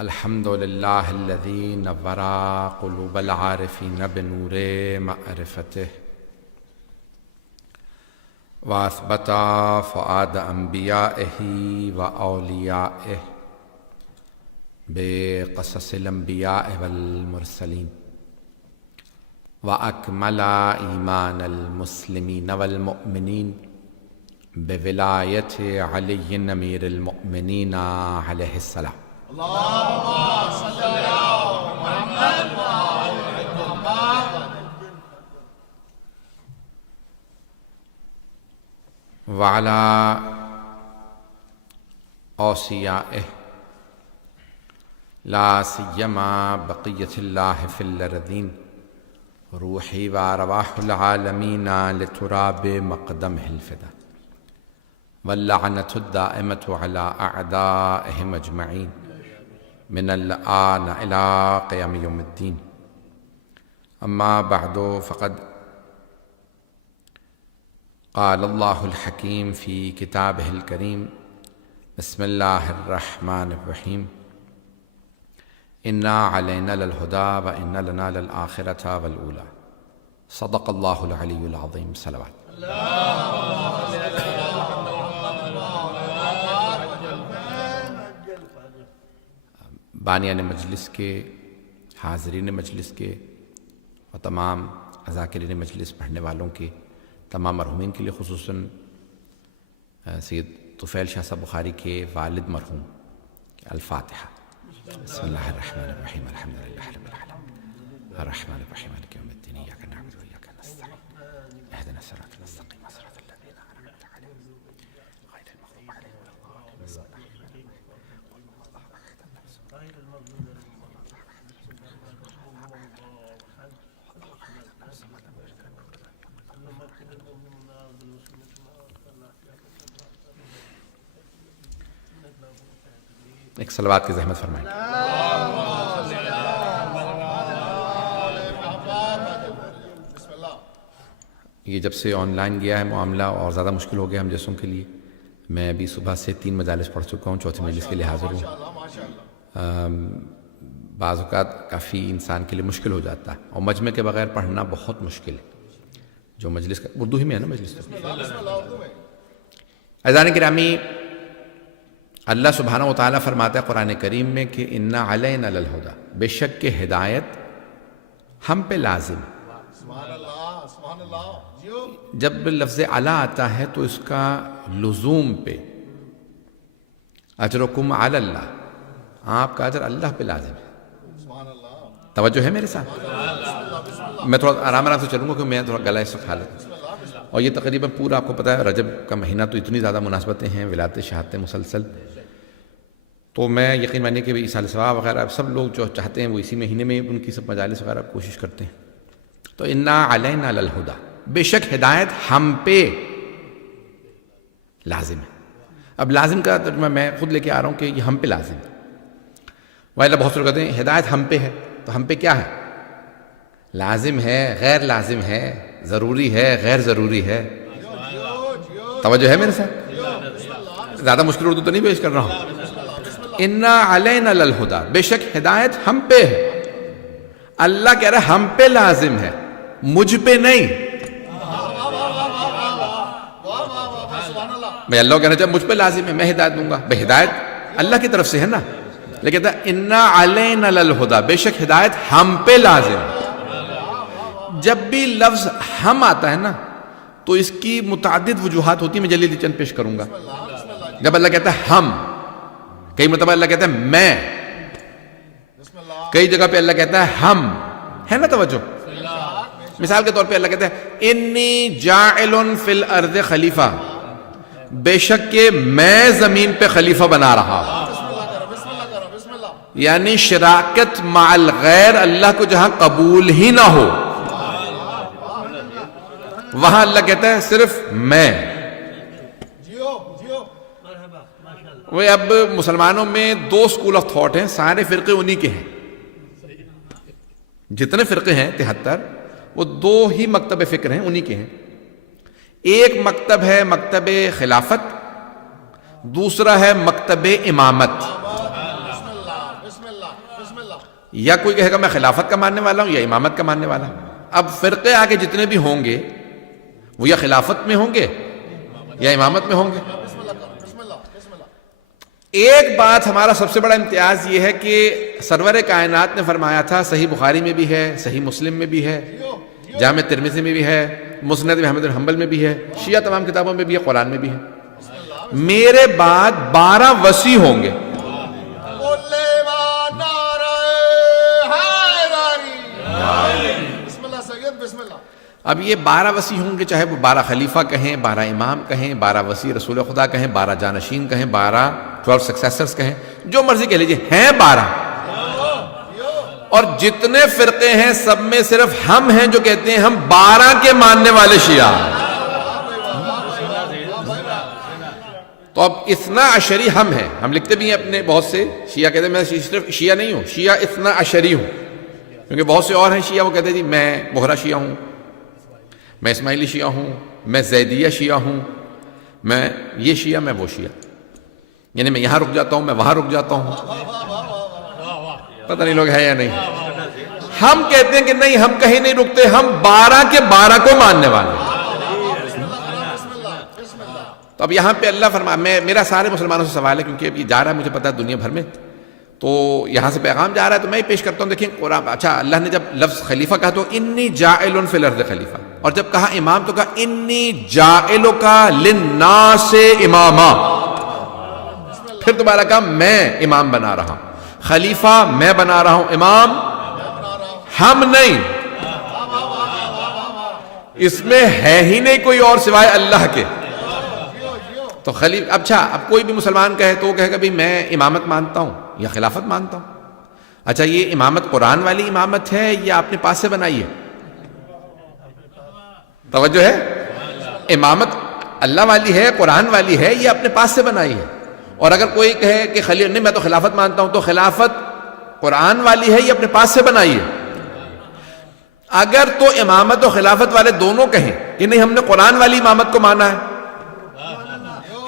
الحمد للہ الذی نور قلوب العارفین بنور معرفتہ واثبت فؤاد انبیائہ واولیائہ بقصص الانبیاء والمرسلین واکمل ایمان المسلمین والمؤمنین بولایت علی امیر المؤمنین علیہ السلام. اللهم صل على محمد وآل محمد وعلى اوصیائہ لا سیما بقیۃ اللہ فی الارضین روحی وارواح العالمین لتراب مقدمہ الفدا واللعنۃ الدائمۃ علی اعدائہم اجمعین من الآن إلى قيام يوم الدين. أما بعد فقد قال الله الحكيم في كتابه الكريم بسم الله الرحمن الرحيم إنا علينا للهدى وإن لنا للآخرة والأولى. صدق الله العلي العظيم. صلوات. بانیان مجلس کے، حاضرین مجلس کے اور تمام ذاکرین مجلس پڑھنے والوں کے، تمام مرحومین کے لیے خصوصاً سید طفیل شاہ صاحب بخاری کے والد مرحوم. الفاتحہ. بسم اللہ الرحمن الرحیم الحمد للہ رب العالمین الرحمن الرحیم مالک یوم الدین ایاک نعبد و ایاک نستعین اهدنا الصراط المستقیم صراط الذین انعمت علیہم غیر المغضوب علیہم ولا الضالین. بسم اللہ ایک صلوات کی زحمت فرمائیں. یہ جب سے آن لائن گیا ہے معاملہ اور زیادہ مشکل ہو گیا ہم جیسوں کے لیے. میں ابھی صبح سے 3 مجالس پڑھ چکا ہوں، چوتھی مجلس کے لیے حاضر ہوں. بعض اوقات کافی انسان کے لیے مشکل ہو جاتا ہے اور مجمع کے بغیر پڑھنا بہت مشکل ہے. جو مجلس کا اردو ہی میں ہے نا مجلس. عزیزان گرامی، اللہ سبحانہ و تعالیٰ فرماتا ہے قرآن کریم میں کہ انا علینا للہدی، بے شک کہ ہدایت ہم پہ لازم ہے. جب لفظ علی آتا ہے تو اس کا لزوم پہ، اجرکم علی اللہ، آپ کا اجر اللہ پہ لازم ہے. توجہ ہے میرے ساتھ؟ میں تھوڑا آرام سے چلوں گا کیونکہ میں تھوڑا گلا اس وقت حالت. اور یہ تقریباً پورا آپ کو پتہ ہے رجب کا مہینہ تو اتنی زیادہ مناسبتیں ہیں، ولادت شہادتیں مسلسل. تو میں یقین مانیے کہ عیسیٰ علیہ السلام وغیرہ سب لوگ جو چاہتے ہیں وہ اسی مہینے میں ان کی سب مجالس وغیرہ کوشش کرتے ہیں. تو انا علینا للہدی، بے شک ہدایت ہم پہ لازم ہے. اب لازم کا ترجمہ میں خود لے کے آ رہا ہوں کہ یہ ہم پہ لازم ہے. وائلہ بہت سے لوگ کہتے ہیں ہدایت ہم پہ ہے، تو ہم پہ کیا ہے؟ لازم ہے، غیر لازم ہے، ضروری ہے، غیر ضروری ہے. توجہ ہے میرے ساتھ؟ زیادہ مشکل اردو تو نہیں پیش کر رہا ہوں. انا علینا للہدی، بے شک ہدایت ہم پہ ہے. اللہ کہہ رہا ہے ہم پہ لازم ہے، مجھ پہ نہیں. بھائی اللہ کہنا چاہے مجھ پہ لازم ہے، میں ہدایت دوں گا. بھائی ہدایت اللہ کی طرف سے ہے نا. لیکن کہتا ہے انا علینا للہدی، بے شک ہدایت ہم پہ لازم ہے. جب بھی لفظ ہم آتا ہے نا تو اس کی متعدد وجوہات ہوتی ہیں، میں جلدی چند پیش کروں گا. جب اللہ کہتا ہے ہم، کئی مرتبہ اللہ کہتا ہے میں، کئی جگہ پہ اللہ کہتا ہے ہم، ہے نا توجہ. مثال کے طور پہ اللہ کہتا ہے انی جاعل فی الارض خلیفہ، بے شک کہ میں زمین پہ خلیفہ بنا رہا. یعنی شراکت مع الغیر اللہ کو جہاں قبول ہی نہ ہو وہاں اللہ کہتا ہے صرف میں. وہ اب مسلمانوں میں 2 اسکول آف تھاٹ ہیں، سارے فرقے انہی کے ہیں. جتنے فرقے ہیں 73 وہ 2 ہی مکتب فکر ہیں، انہی کے ہیں. ایک مکتب ہے مکتب خلافت، دوسرا ہے مکتب امامت. یا کوئی کہے گا میں خلافت کا ماننے والا ہوں یا امامت کا ماننے والا ہوں. اب فرقے آگے جتنے بھی ہوں گے وہ یا خلافت میں ہوں گے یا امامت میں ہوں گے. ایک بات ہمارا سب سے بڑا امتیاز یہ ہے کہ سرور کائنات نے فرمایا تھا، صحیح بخاری میں بھی ہے، صحیح مسلم میں بھی ہے، جامع ترمذی میں بھی ہے، مسند احمد بن حنبل میں بھی ہے، شیعہ تمام کتابوں میں بھی ہے، قرآن میں بھی ہے، میرے بعد 12 وصی ہوں گے. اب یہ 12 وصی ہوں گے، چاہے وہ 12 خلیفہ کہیں، 12 امام کہیں، 12 وصی رسول خدا کہیں، 12 جانشین کہیں، 12 سکسیسرز کہیں، جو مرضی کہہ لیجئے، ہیں 12. اور جتنے فرقے ہیں سب میں صرف ہم ہیں جو کہتے ہیں ہم 12 کے ماننے والے شیعہ. تو اب اثنا عشری ہم ہیں، ہم لکھتے بھی ہیں اپنے بہت سے شیعہ کہتے ہیں میں صرف شیعہ نہیں ہوں، شیعہ اثنا عشری ہوں. کیونکہ بہت سے اور ہیں شیعہ وہ کہتے ہیں جی میں بحرہ شیعہ ہوں، میں اسماعیلی شیعہ ہوں، میں زیدیہ شیعہ ہوں، میں یہ شیعہ میں وہ شیعہ، یعنی میں یہاں رک جاتا ہوں میں وہاں رک جاتا ہوں. پتہ نہیں لوگ ہے یا نہیں. ہم کہتے ہیں کہ نہیں ہم کہیں نہیں رکتے، ہم 12 کے 12 کو ماننے والے ہیں. تو اب یہاں پہ اللہ فرما میرا سارے مسلمانوں سے سوال ہے کیونکہ اب یہ جا رہا ہے مجھے پتا ہے دنیا بھر میں، تو یہاں سے پیغام جا رہا ہے تو میں ہی پیش کرتا ہوں. دیکھیں قرآن، اچھا اللہ نے جب لفظ خلیفہ کہا تو انی جاعل فی الارض خلیفہ، اور جب کہا امام تو کہا انی جاعلک للناس اماما. پھر دوبارہ کہا میں امام بنا رہا ہوں، خلیفہ میں بنا رہا ہوں، امام ہم نہیں. اس میں ہے ہی نہیں کوئی اور سوائے اللہ کے. تو خلیفہ، اچھا اب کوئی بھی مسلمان کہے تو وہ کہے گا بھی میں امامت مانتا ہوں یا خلافت مانتا ہوں. اچھا یہ امامت قرآن والی امامت ہے یا اپنے پاس سے بنائی ہے؟ توجہ ہے، امامت اللہ والی ہے، قرآن والی ہے، یا اپنے پاس سے بنائی ہے؟ اور اگر کوئی کہے کہ نہیں میں تو خلافت مانتا ہوں، تو خلافت قرآن والی ہے یا اپنے پاس سے بنائی ہے؟ اگر تو امامت و خلافت والے دونوں کہیں کہ نہیں ہم نے قرآن والی امامت کو مانا ہے،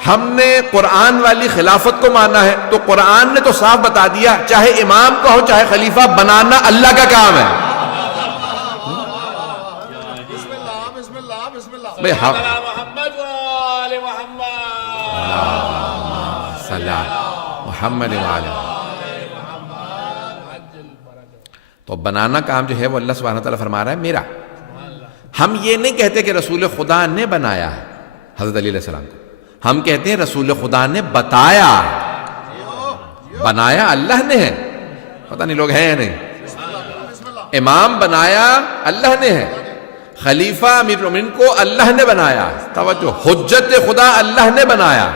ہم نے قرآن والی خلافت کو مانا ہے، تو قرآن نے تو صاف بتا دیا چاہے امام کا ہو چاہے خلیفہ، بنانا اللہ کا کام ہے. بھئی ہم محمد تو بنانا کام جو ہے وہ اللہ سبحانہ وتعالیٰ فرما رہا ہے میرا. ہم یہ نہیں کہتے کہ رسول خدا نے بنایا ہے حضرت علی علیہ السلام کو، ہم کہتے ہیں رسول خدا نے بتایا، بنایا اللہ نے ہے. پتہ نہیں لوگ ہیں یا نہیں. امام بنایا اللہ نے ہے، خلیفہ امیر المومنین کو اللہ نے بنایا. توجہ، حجت خدا اللہ نے بنایا،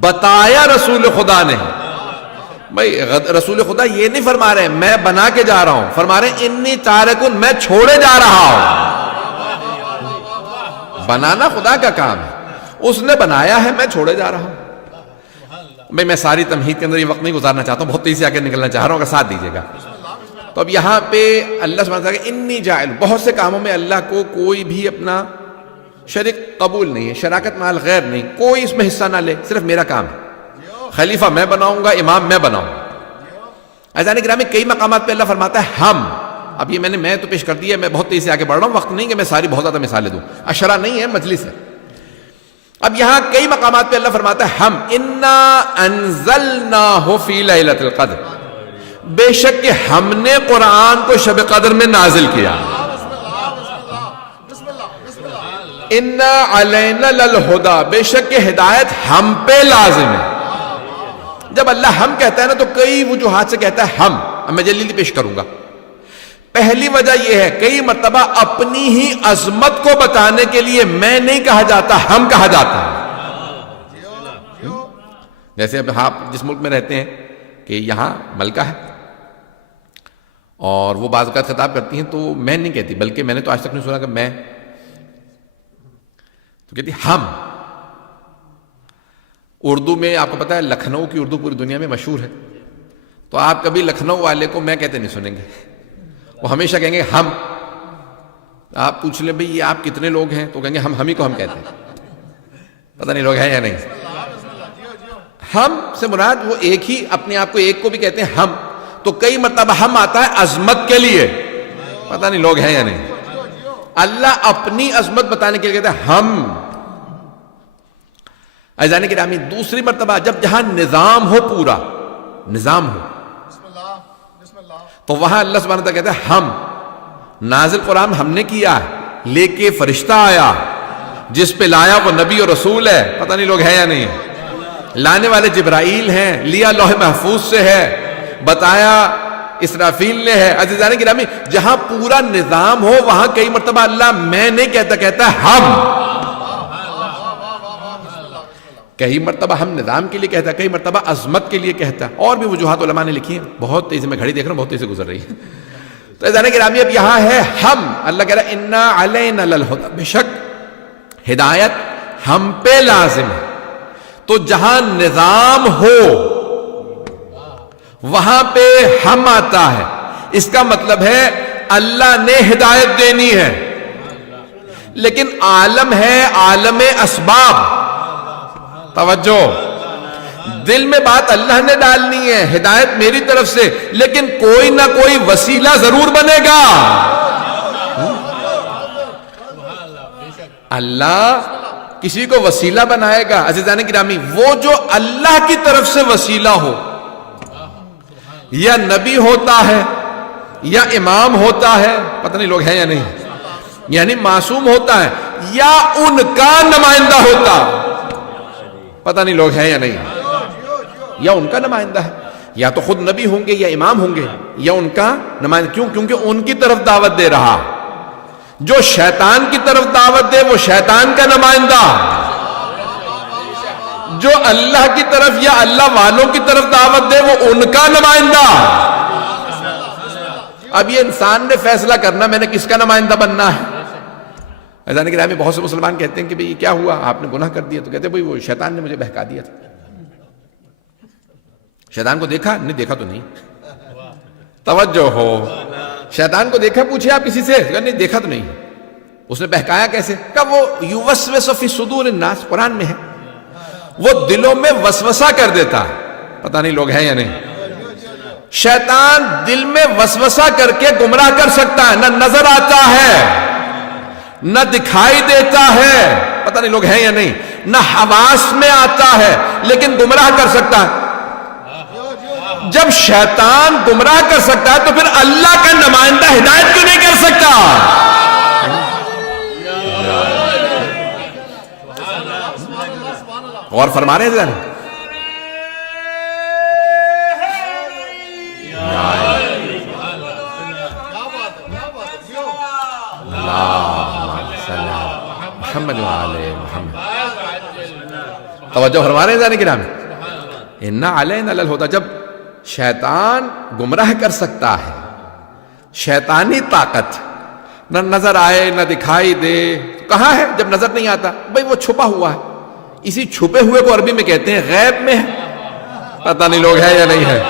بتایا رسول خدا نے. بھائی رسول خدا یہ نہیں فرما رہے میں بنا کے جا رہا ہوں، فرما رہے انی تارکن میں چھوڑے جا رہا ہوں. بنانا خدا کا کام ہے، اس نے بنایا ہے، میں چھوڑے جا رہا ہوں. بھئی میں ساری تمہید کے اندر یہ وقت نہیں گزارنا چاہتا ہوں، بہت تیزی سے آگے نکلنا چاہ رہا ہوں، اگر ساتھ دیجیے گا. تو اب یہاں پہ اللہ سبحانہ وتعالیٰ کہ انی جاعل، بہت سے کاموں میں اللہ کو کوئی بھی اپنا شریک قبول نہیں ہے، شراکت مال غیر نہیں، کوئی اس میں حصہ نہ لے، صرف میرا کام ہے. خلیفہ میں بناؤں گا، امام میں بناؤں. عزیزان گرامی کئی مقامات پہ اللہ فرماتا ہے ہم. اب یہ میں تو پیش کر دیا، میں بہت تیزی سے آگے بڑھ رہا ہوں، وقت نہیں کہ میں ساری بہت زیادہ مثالیں دوں، اشرا نہیں ہے، مجلس ہے. اب یہاں کئی مقامات پہ اللہ فرماتا ہے ہم، انا انزلناہ فی لیلۃ القدر، بے شک کہ ہم نے قرآن کو شب قدر میں نازل کیا. انا علینا للہدی، بے شک کہ ہدایت ہم پہ لازم ہے. جب اللہ ہم کہتا ہے نا تو کئی وجوہات سے کہتا ہے ہم. اب میں جلدی پیش کروں گا. پہلی وجہ یہ ہے کئی مرتبہ اپنی ہی عظمت کو بتانے کے لیے میں نہیں کہا جاتا، ہم کہا جاتا ہے. جیسے اب آپ جس ملک میں رہتے ہیں کہ یہاں ملکہ ہے اور وہ بعض اوقات خطاب کرتی ہیں تو میں نہیں کہتی، بلکہ میں نے تو آج تک نہیں سنا کہ میں، تو کہتی ہم. اردو میں آپ کو پتا ہے لکھنؤ کی اردو پوری دنیا میں مشہور ہے، تو آپ کبھی لکھنؤ والے کو میں کہتے نہیں سنیں گے، وہ ہمیشہ کہیں گے ہم. آپ پوچھ لیں بھئی یہ آپ کتنے لوگ ہیں تو کہیں گے ہم ہی کو ہم کہتے ہیں. پتہ نہیں لوگ ہیں یا نہیں. ہم سے مراد وہ ایک ہی، اپنے آپ کو ایک کو بھی کہتے ہیں ہم، تو کئی مرتبہ ہم آتا ہے عظمت کے لیے. پتہ نہیں لوگ ہیں یا نہیں. اللہ اپنی عظمت بتانے کے لیے کہتا ہے ہم. عزیزان گرامی دوسری مرتبہ جب جہاں نظام ہو, پورا نظام ہو, تو وہاں اللہ سبحانہ وتعالیٰ کہتا ہے ہم. نازل قرآن ہم نے کیا ہے, لے کے فرشتہ آیا, جس پہ لایا وہ نبی اور رسول ہے. پتہ نہیں لوگ ہیں یا نہیں. لانے والے جبرائیل ہیں, لیا لوح محفوظ سے ہے, بتایا اسرافیل نے ہے. عزیزان گرامی جہاں پورا نظام ہو وہاں کئی مرتبہ اللہ میں نہیں کہتا, کہتا ہے ہم. کئی مرتبہ ہم نظام کے لیے کہتا ہے, کئی مرتبہ عظمت کے لیے کہتا ہے. اور بھی وجوہات علماء نے لکھی ہیں, بہت تیزی میں گھڑی دیکھ رہا ہوں, بہت تیزی سے گزر رہی ہے. تو عزیزان گرامی اب یہاں ہے ہم. اللہ کہہ رہا ہے انا علینا للہدی, بے شک ہدایت ہم پہ لازم ہے. تو جہاں نظام ہو وہاں پہ ہم آتا ہے. اس کا مطلب ہے اللہ نے ہدایت دینی ہے, لیکن عالم ہے عالم اسباب. توجہ, دل میں بات اللہ نے ڈالنی ہے, ہدایت میری طرف سے, لیکن کوئی نہ کوئی وسیلہ ضرور بنے گا. اللہ کسی کو وسیلہ بنائے گا. عزیزان گرامی وہ جو اللہ کی طرف سے وسیلہ ہو, یا نبی ہوتا ہے یا امام ہوتا ہے, پتہ نہیں لوگ ہیں یا نہیں, یعنی معصوم ہوتا ہے, یا ان کا نمائندہ ہوتا, پتہ نہیں لوگ ہیں یا نہیں, یا ان کا نمائندہ ہے, یا تو خود نبی ہوں گے یا امام ہوں گے, یا ان کا نمائندہ. کیوں؟ کیونکہ ان کی طرف دعوت دے رہا. جو شیطان کی طرف دعوت دے وہ شیطان کا نمائندہ, جو اللہ کی طرف یا اللہ والوں کی طرف دعوت دے وہ ان کا نمائندہ. اب یہ انسان نے فیصلہ کرنا میں نے کس کا نمائندہ بننا ہے. عزیزان گرامی بہت سے مسلمان کہتے ہیں کہ بھئی کیا ہوا, آپ نے گناہ کر دیا. تو کہتے ہیں بھئی وہ شیطان نے مجھے بہکا دیا تھا. شیطان کو دیکھا نہیں, دیکھا تو نہیں. توجہ ہو, شیطان کو دیکھا, پوچھے آپ کسی سے, نہیں دیکھا تو نہیں. اس نے بہکایا کیسے؟ کہ وہ یوسوس فی صدور الناس, قرآن میں ہے, وہ دلوں میں وسوسہ کر دیتا ہے. پتہ نہیں لوگ ہیں یا نہیں. شیطان دل میں وسوسہ کر کے گمراہ کر سکتا ہے. نہ نظر آتا ہے, نہ دکھائی دیتا ہے, پتہ نہیں لوگ ہیں یا نہیں, نہ حواس میں آتا ہے, لیکن گمراہ کر سکتا ہے. جب شیطان گمراہ کر سکتا ہے تو پھر اللہ کا نمائندہ ہدایت کیوں نہیں کر سکتا؟ اور فرما رہے ہیں محمد وعلى محمد. توجہ فرما رہے ہیں کرام, انا علینا للہدی. جب شیطان گمراہ کر سکتا ہے, شیطانی طاقت, نہ نظر آئے نہ دکھائی دے, کہاں ہے جب نظر نہیں آتا؟ بھئی وہ چھپا ہوا ہے. اسی چھپے ہوئے کو عربی میں کہتے ہیں غیب میں ہے. پتہ نہیں لوگ ہے یا نہیں ہے.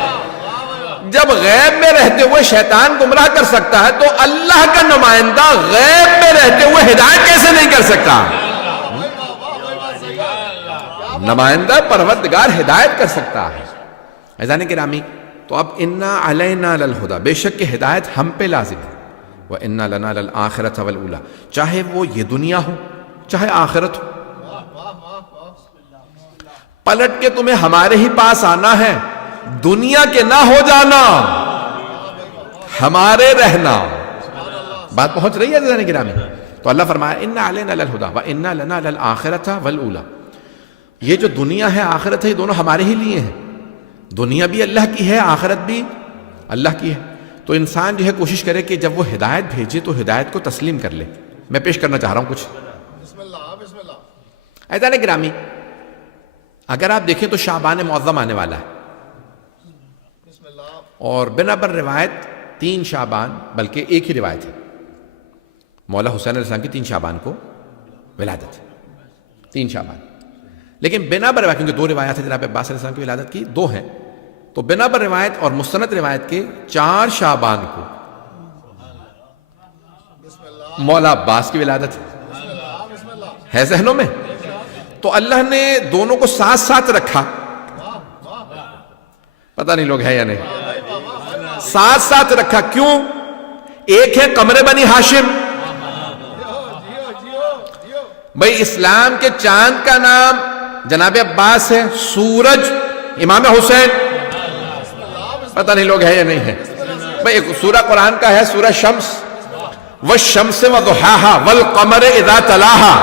جب غیب میں رہتے ہوئے شیطان گمراہ کر سکتا ہے تو اللہ کا نمائندہ غیب میں رہتے ہوئے ہدایت کیسے نہیں کر سکتا؟ نمائندہ پروردگار ہدایت کر سکتا ہے. عزیزان گرامی تو اب انا علینا للہدی, بے شک کہ ہدایت ہم پہ لازم ہے. وَإِنَّا لَنَا لَلْآخِرَةَ وَالْأُولَى, چاہے وہ یہ دنیا ہو چاہے آخرت ہو. پلٹ کے تمہیں ہمارے ہی پاس آنا ہے, دنیا کے نہ ہو جانا, ہمارے رہنا. بات پہنچ رہی ہے عزیزان گرامی؟ تو اللہ فرمایا اِنَّا عَلَيْنَا لَلْهُدَى وَإِنَّا لَنَا لَلْآخِرَةَ وَالْأُولَى. یہ جو دنیا ہے آخرت ہے یہ دونوں ہمارے ہی لیے ہیں. دنیا بھی اللہ کی ہے, آخرت بھی اللہ کی ہے. تو انسان جو ہے کوشش کرے کہ جب وہ ہدایت بھیجے تو ہدایت کو تسلیم کر لے. میں پیش کرنا چاہ رہا ہوں کچھ. عزیزان گرامی اگر آپ دیکھیں تو شعبان معظم آنے والا ہے, اور بنا بر روایت 3 شعبان, بلکہ ایک ہی روایت ہے, مولا حسین علیہ السلام کی 3 شعبان کو ولادت ہے. 3 شعبان, لیکن بنا بر روایت, کیونکہ 2 روایات ہیں جناب عباس علیہ السلام کی ولادت کی, 2 ہیں, تو بنا بر روایت اور مستند روایت کے 4 شعبان کو مولا عباس کی ولادت ہے ذہنوں میں. تو اللہ نے دونوں کو ساتھ ساتھ رکھا. پتہ نہیں لوگ ہے یا نہیں. ساتھ ساتھ رکھا. کیوں؟ ایک ہے قمر بنی ہاشم. بھئی اسلام کے چاند کا نام جناب عباس ہے، سورج امام حسین. پتہ نہیں لوگ ہے یا نہیں ہے. بھئی ایک سورہ قرآن کا ہے سورہ شمس، والشمس وضحاہا والقمر اذا تلاہا.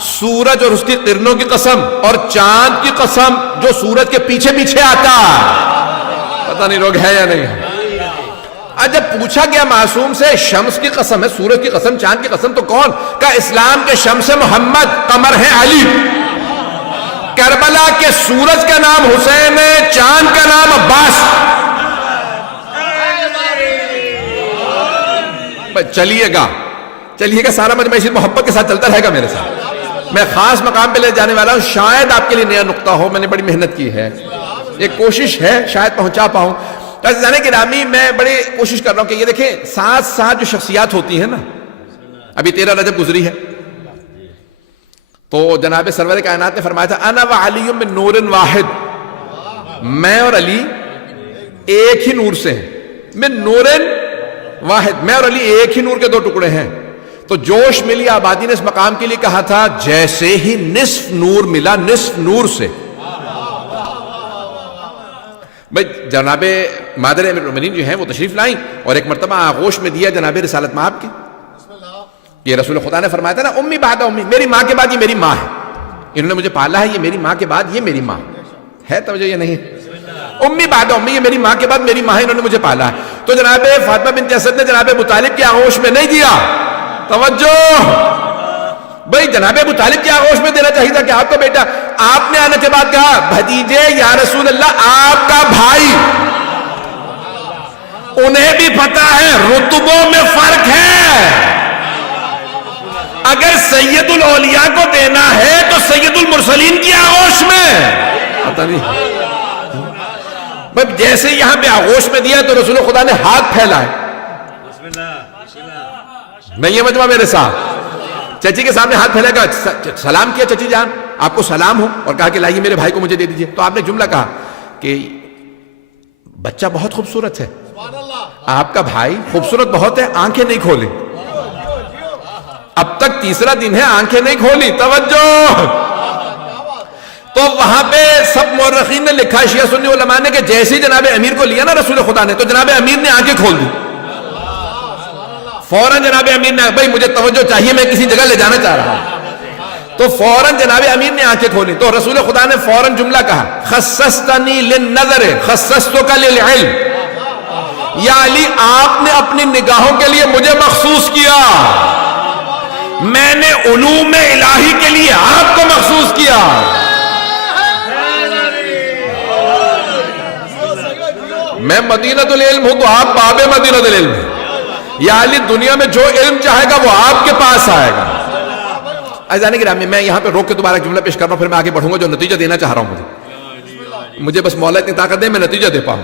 سورج اور اس کی کرنوں کی قسم اور چاند کی قسم جو سورج کے پیچھے پیچھے آتا. پتہ نہیں لوگ ہے یا نہیں ہے. جب پوچھا گیا معصوم سے شمس کی قسم ہے، سورج کی قسم، چاند کی قسم، تو کون؟ کہا اسلام کے شمس محمد، قمر ہے علی، کربلا کے سورج کا نام حسین ہے، چاند کا نام عباس. چلیے گا سارا مجمع اسی محبت کے ساتھ چلتا رہے گا میرے ساتھ. میں خاص مقام پہ لے جانے والا ہوں، شاید آپ کے لیے نیا نقطہ ہو. میں نے بڑی محنت کی ہے، ایک کوشش ہے، شاید پہنچا پاؤں. جانے گرامی میں بڑی کوشش کر رہا ہوں کہ یہ دیکھیں ساتھ ساتھ جو شخصیات ہوتی ہیں نا، ابھی 13 رجب گزری ہے تو جناب سرور کائنات نے فرمایا تھا انا وعلی من نور واحد، میں اور علی ایک ہی نور سے ہیں. من نور واحد، میں اور علی ایک ہی نور کے دو ٹکڑے ہیں. تو جوش ملی آبادی نے اس مقام کے لیے کہا تھا جیسے ہی نصف نور ملا نصف نور سے. بھئی جناب مادر امیر المومنین جو ہیں وہ تشریف لائیں اور ایک مرتبہ آغوش میں دیا جناب رسالت مآب کی. یہ رسول خدا نے فرمایا تھا نا امی بعد امی، میری ماں کے بعد یہ میری ماں ہے. انہوں نے مجھے پالا ہے، یہ میری ماں کے بعد یہ میری ماں ہے. توجہ یہ نہیں ہے؟ امی بعد امی، یہ میری ماں کے بعد میری ماں ہے، انہوں نے مجھے پالا ہے. تو جناب فاطمہ بنت اسد نے جناب ابو طالب کی آغوش میں نہیں دیا. توجہ، بھئی جناب ابو طالب کی آغوش میں دینا چاہیے تھا کہ آپ کا بیٹا. آپ نے آنے کے بعد کہا بھتیجے یا رسول اللہ آپ کا بھائی. انہیں بھی پتہ ہے رتبوں میں فرق ہے. اگر سید الاولیاء کو دینا ہے تو سید المرسلین کی آغوش میں. پتہ نہیں بھئی جیسے یہاں پہ آغوش میں دیا تو رسول خدا نے ہاتھ پھیلائے. میں یہ مجمع میرے ساتھ چچی کے سامنے ہاتھ پھیلا گا، سلام کیا چچی جان آپ کو سلام ہو، اور کہا کہ لائیے میرے بھائی کو مجھے دے دیجئے. تو آپ نے جملہ کہا کہ بچہ بہت خوبصورت ہے، آپ کا بھائی خوبصورت بہت ہے، آنکھیں نہیں کھولیں. اب تک تیسرا دن ہے آنکھیں نہیں کھولی. توجہ، تو وہاں پہ سب مورخین نے لکھا شیعہ سنی علماء نے کہ جیسے جناب امیر کو لیا نا رسول خدا نے تو جناب امیر نے آنکھیں کھول دی. فوراً جناب امیر نے بھائی مجھے توجہ چاہیے، میں کسی جگہ لے جانا چاہ رہا ہوں. تو فوراً جناب امیر نے آنکھیں کھولی. تو رسول خدا نے فوراً جملہ کہا خصصتنی للنظر خصصتک للعلم. یا علی آپ نے اپنی نگاہوں کے لیے مجھے مخصوص کیا، میں نے علوم الہی کے لیے آپ کو مخصوص کیا. میں مدینۃ العلم ہوں تو آپ باب مدینۃ العلم ہیں. یا علی دنیا میں جو علم چاہے گا وہ آپ کے پاس آئے گا. عزیزان گرامی میں یہاں پہ روک کے دوبارہ جملہ پیش کر رہا ہوں، پھر میں آگے بڑھوں گا جو نتیجہ دینا چاہ رہا ہوں. مجھے بس مولا اتنی طاقت دے میں نتیجہ دے پاؤں.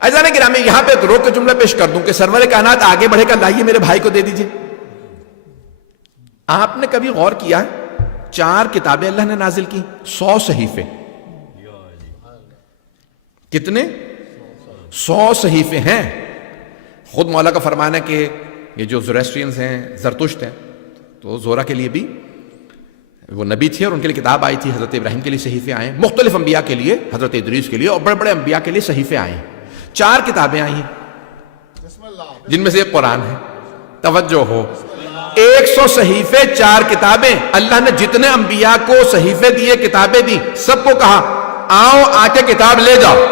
عزیزان گرامی یہاں پہ روک کے جملہ پیش کر دوں کہ سرور کائنات آگے بڑھے کر لائیے میرے بھائی کو دے دیجئے. آپ نے کبھی غور کیا ہے 4 کتابیں اللہ نے نازل کی، 100 صحیفے. کتنے؟ 100 صحیفے ہیں. خود مولا کا فرمان ہے کہ یہ جو زوریسٹرینز ہیں، زرتشت ہیں، تو زورا کے لیے بھی وہ نبی تھے اور ان کے لیے کتاب آئی تھی. حضرت ابراہیم کے لیے صحیفے آئے ہیں، مختلف انبیاء کے لیے، حضرت ادریس کے لیے اور بڑے بڑے انبیاء کے لیے صحیفے آئے ہیں. 4 کتابیں آئی ہیں جن میں سے ایک قرآن ہے. توجہ ہو، 100 صحیفے 4 کتابیں. اللہ نے جتنے انبیاء کو صحیفے دیے، کتابیں دی، سب کو کہا آؤ آ کے کتاب لے جاؤ.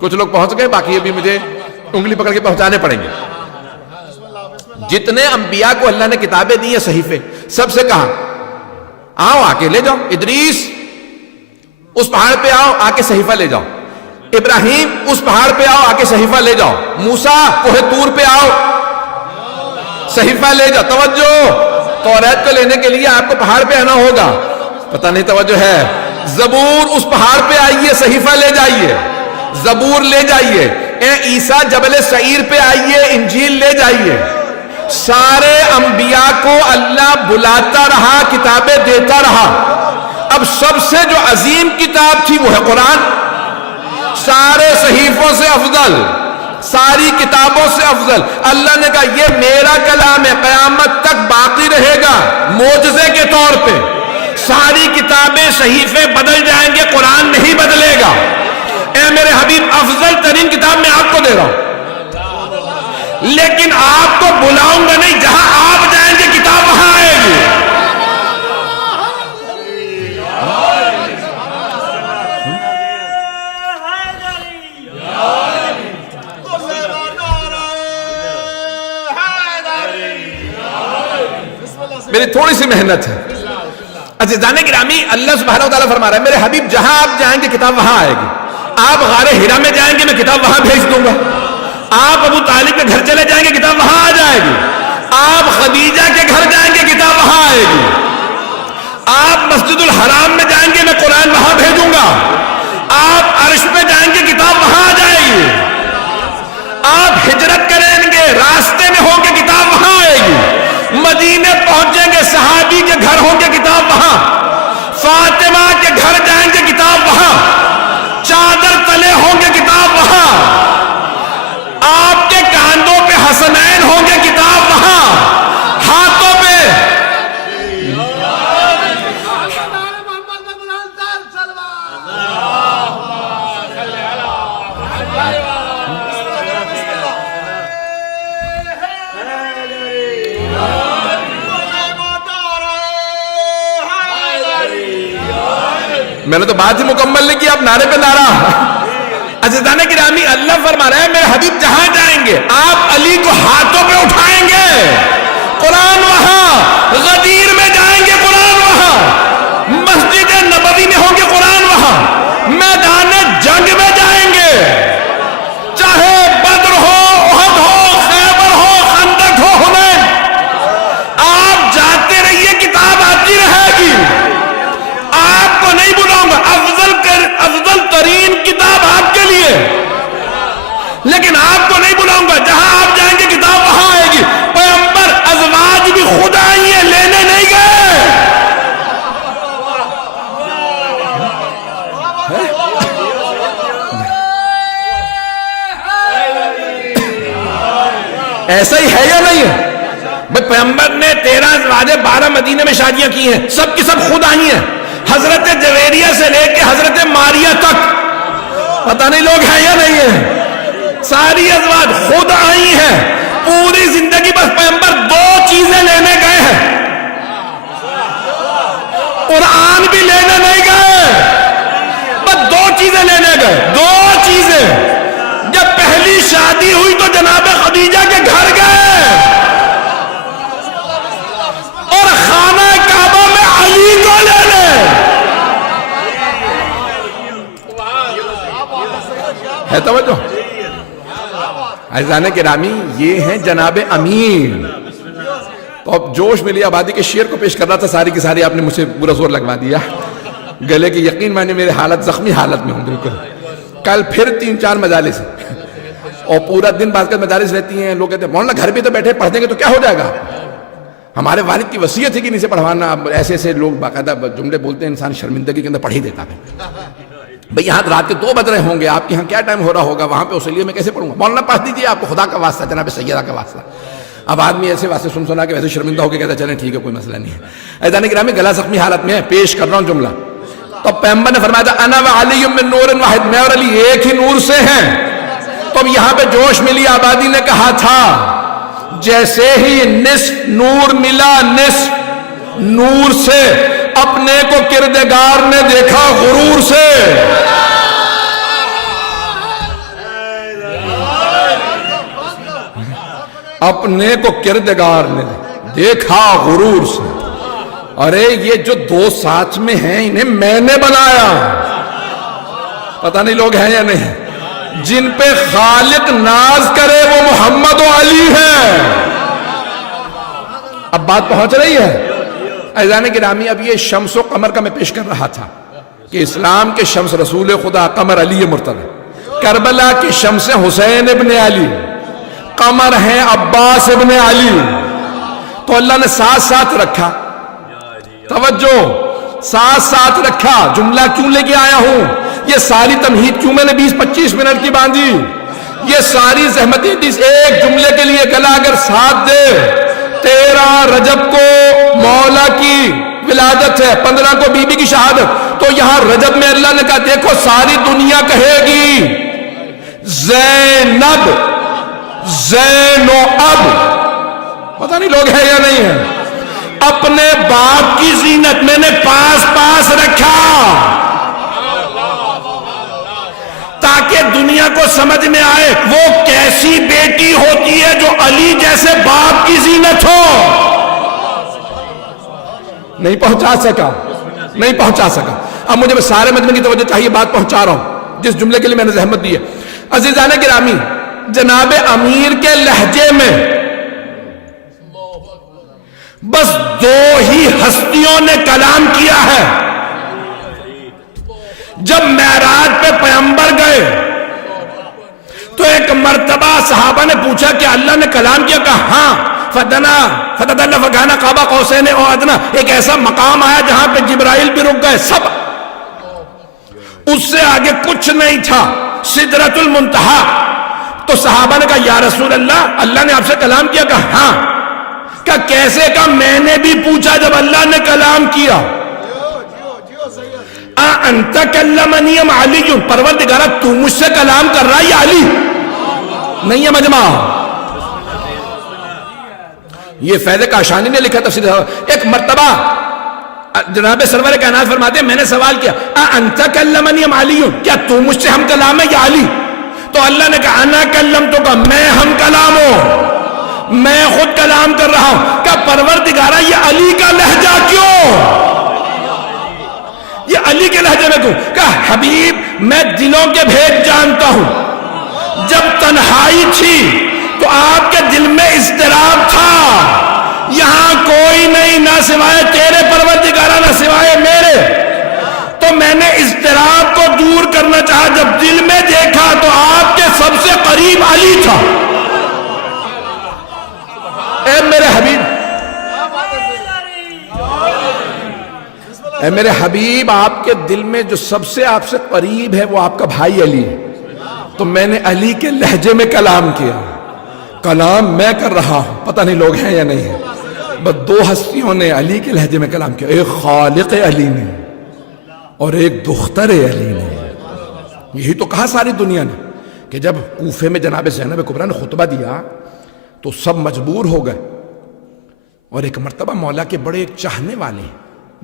کچھ لوگ پہنچ گئے، باقی ابھی مجھے انگلی پکڑ کے پہنچانے پڑیں گے. جتنے انبیاء کو اللہ نے کتابیں دی ہیں صحیفے، سب سے کہا آؤ آ کے لے جاؤ. ادریس اس پہاڑ پہ آؤ آ کے صحیفہ لے جاؤ. ابراہیم اس پہاڑ پہ آؤ آ کے صحیفہ لے جاؤ. موسیٰ کوہ طور پہ آؤ صحیفہ لے جاؤ. توجہ، توریت کو لینے کے لیے آپ کو پہاڑ پہ آنا ہوگا، پتہ نہیں توجہ ہے. زبور اس پہاڑ پہ آئیے صحیفہ لے جائیے، زبور لے جائیے. اے عیسیٰ جبل سعیر پہ آئیے، انجیل لے جائیے. سارے انبیاء کو اللہ بلاتا رہا، کتابیں دیتا رہا. اب سب سے جو عظیم کتاب تھی وہ ہے قرآن. سارے صحیفوں سے افضل، ساری کتابوں سے افضل۔ اللہ نے کہا یہ میرا کلام ہے، قیامت تک باقی رہے گا معجزے کے طور پہ۔ ساری کتابیں صحیفے بدل جائیں گے، قرآن نہیں بدلے گا۔ اے میرے حبیب، افضل ترین کتاب میں آپ کو دے رہا ہوں، لیکن آپ کو بلاؤں گا نہیں، جہاں آپ جائیں گے کتاب وہاں آئے گی۔ میری تھوڑی سی محنت ہے۔ عزیزان گرامی، اللہ سبحانہ وتعالیٰ فرما رہا ہے میرے حبیب جہاں آپ جائیں گے کتاب وہاں آئے گی۔ آپ غار ہرا میں جائیں گے میں کتاب وہاں بھیج دوں گا۔ آپ ابو طالب کے گھر چلے جائیں گے کتاب وہاں آ جائے گی۔ آپ خدیجہ کے گھر جائیں گے کتاب وہاں آئے گی۔ آپ مسجد الحرام میں جائیں گے میں قرآن وہاں بھیجوں گا۔ آپ عرش پہ جائیں گے کتاب وہاں آ جائے گی۔ آپ ہجرت کریں گے راستے میں ہوں گے کتاب وہاں آئے گی۔ مدینے پہنچیں گے صحابی کے گھر ہوں گے کتاب وہاں۔ فاطمہ کے گھر جائیں گے کتاب وہاں۔ چادر تلے ہوں گے کتاب وہاں۔ آپ کے کاندھوں پہ حسنین ہوں گے کتاب وہاں۔ ہاتھوں پہ میں نے تو بات ہی مکمل نہیں کی، آپ نعرے پہ نعرہ۔ عزیزان گرامی، اللہ فرما رہا ہے میرے حبیب جہاں جائیں گے آپ علی کو ہاتھوں پہ اٹھائیں گے، قرآن وہاں۔ غدیر میں جائیں گے قرآن وہاں۔ مسجد نبوی میں ہوں گے قرآن وہاں۔ میدان جنگ میں جائیں گے، چاہے بدر ہو، احد ہو، خیبر ہو، خندق ہو، حنین، آپ جاتے رہیے کتاب آتی رہے گی۔ آپ کو نہیں بلاؤں گا، افضل ترین کتاب آپ کے لیے، لیکن آپ کو نہیں بلاؤں گا، جہاں آپ جائیں گے کتاب وہاں آئے گی۔ پیغمبر ازواج بھی خود آئی ہیں، لینے نہیں گئے۔ ایسا ہی ہے یا نہیں ہے؟ بھئی پیغمبر نے 13 ازواج 12 مدینے میں شادیاں کی ہیں، سب کی سب خود آئی ہیں۔ حضرت جویریہ سے لے کے حضرت ماریہ تک، پتہ نہیں لوگ ہیں یا نہیں ہیں، ساری ازواج خود آئی ہیں۔ پوری زندگی بس پیغمبر 2 چیزیں لینے گئے ہیں، قرآن بھی لینے نہیں گئے، بس 2 چیزیں لینے گئے، 2 چیزیں۔ جب پہلی شادی ہوئی تو جناب خدیجہ کے گھر گئے اور خانہ کعبہ میں علی کو لے لے۔ ہے توجہ؟ عزیزان گرامی، یہ ہیں جناب امین۔ تو اب جوش ملی آبادی کے شعر کو پیش کر رہا تھا، ساری کی ساری آپ نے مجھ سے پورا زور لگوا دیا گلے کی۔ یقین مانے میرے حالت زخمی حالت میں ہوں بالکل۔ کل پھر 3-4 مجالس اور پورا دن بعض مجالس رہتی ہیں، لوگ کہتے ہیں مولانا گھر پہ تو بیٹھے پڑھ دیں گے تو کیا ہو جائے گا؟ ہمارے والد کی وصیت ہے کہ نہیں سے پڑھوانا۔ ایسے ایسے لوگ باقاعدہ جملے بولتے ہیں، انسان شرمندگی کے اندر پڑھ ہی دیتا ہے۔ بھئی یہاں رات کے 2 بج رہے ہوں گے، آپ کے یہاں کیا ٹائم ہو رہا ہوگا، وہاں پہ اس لیے میں کیسے پڑھوں گا؟ مولانا پڑھ دیجئے، آپ کو خدا کا واسطہ، جناب سیدہ کا واسطہ۔ اب آدمی ایسے واسطے سنا کے ویسے شرمندہ ہو کے کہتا ہے چلیں ٹھیک ہے کوئی مسئلہ نہیں ہے۔ عزیزان گرامی، گلا زخمی حالت میں ہے، پیش کر رہا ہوں جملہ۔ تو پیغمبر نے فرمایا تھا انا وعلی من نور واحد، میں اور علی ایک ہی نور سے ہیں۔ تو اب یہاں پہ جوش ملی آبادی نے کہا تھا جیسے ہی نصف نور ملا نصف نور سے، اپنے کو کردگار نے دیکھا غرور سے۔ اپنے کو کردگار نے دیکھا غرور سے۔ ارے یہ جو 2 ساتھ میں ہیں انہیں میں نے بنایا، پتہ نہیں لوگ ہیں یا نہیں۔ جن پہ خالق ناز کرے وہ محمد و علی ہے۔ اب بات پہنچ رہی ہے عزیزان گرامی۔ اب یہ شمس و قمر کا میں پیش کر رہا تھا کہ اسلام کے شمس رسول خدا، قمر علی مرتضی، کربلا کی شمس حسین ابن علی، قمر ہیں عباس ابن علی۔ تو اللہ نے ساتھ ساتھ رکھا، توجہ، ساتھ ساتھ رکھا۔ جملہ کیوں لے کے آیا ہوں؟ یہ ساری تمہید کیوں میں نے 20-25 منٹ کی باندھی؟ یہ ساری زحمت حدیث ایک جملے کے لیے گلا اگر ساتھ دے. 13 رجب کو مولا کی ولادت ہے، 15 کو بی بی کی شہادت. تو یہاں رجب میں اللہ نے کہا دیکھو ساری دنیا کہے گی زینب زینو اب، پتہ نہیں لوگ ہیں یا نہیں ہیں. اپنے باپ کی زینت میں نے پاس رکھا تاکہ دنیا کو سمجھ میں آئے وہ کیسی بیٹی ہوتی ہے جو علی جیسے باپ کی زینت ہو. نہیں پہنچا سکا. اب مجھے سارے مجمع کی توجہ چاہیے، بات پہنچا رہا ہوں جس جملے کے لیے میں نے زحمت دی ہے. عزیزان گرامی، جناب امیر کے لہجے میں بس 2 ہی ہستیوں نے کلام کیا ہے. جب معراج پہ پیغمبر گئے تو ایک مرتبہ صحابہ نے پوچھا کہ اللہ نے کلام کیا؟ کہا ہاں. فتدلّ فکان قاب قوسین او ادنیٰ، ایک ایسا مقام آیا جہاں پہ جبرائیل بھی رک گئے، سب اس سے آگے کچھ نہیں تھا، سدرۃ المنتہا. تو صحابہ نے کہا یا رسول اللہ، اللہ نے آپ سے کلام کیا؟ کہا ہاں. کہا کیسے؟ کہا میں نے بھی پوچھا جب اللہ نے کلام کیا. انت کلمنی ام علی، پروردگارہ تو مجھ سے کلام کر رہا ہے یا علی؟ نہیں ہے مجمع. یہ فیض کاشانی نے لکھا تفسیر. ایک مرتبہ جناب سرور کائنات فرماتے ہیں میں نے سوال کیا انت کلمنی ام علی، کیا تو مجھ سے ہم کلام ہے یا علی؟ تو اللہ نے کہا انا کلمتک، میں ہم کلام ہوں، میں خود کلام کر رہا ہوں. کہا پروردگارہ یہ علی کا لہجہ کیوں؟ یہ علی کے لہجے میں کیوں؟ کہا حبیب میں دلوں کے بھید جانتا ہوں. جب تنہائی تھی تو آپ کے دل میں اضطراب تھا، یہاں کوئی نہیں نہ سوائے تیرے پروردگارہ، نہ سوائے میرے. تو میں نے اضطراب کو دور کرنا چاہا، جب دل میں دیکھا تو آپ کے سب سے قریب علی تھا. اے میرے حبیب، اے میرے حبیب، آپ کے دل میں جو سب سے آپ سے قریب ہے وہ آپ کا بھائی علی ہے. تو میں نے علی کے لہجے میں کلام کیا. کلام میں کر رہا ہوں، پتہ نہیں لوگ ہیں یا نہیں ہیں. بس 2 ہستیوں نے علی کے لہجے میں کلام کیا، ایک خالق علی نے اور ایک دختر علی نے. یہی تو کہا ساری دنیا نے کہ جب کوفے میں جناب زینب کبریٰ نے خطبہ دیا تو سب مجبور ہو گئے. اور ایک مرتبہ مولا کے بڑے ایک چاہنے والے،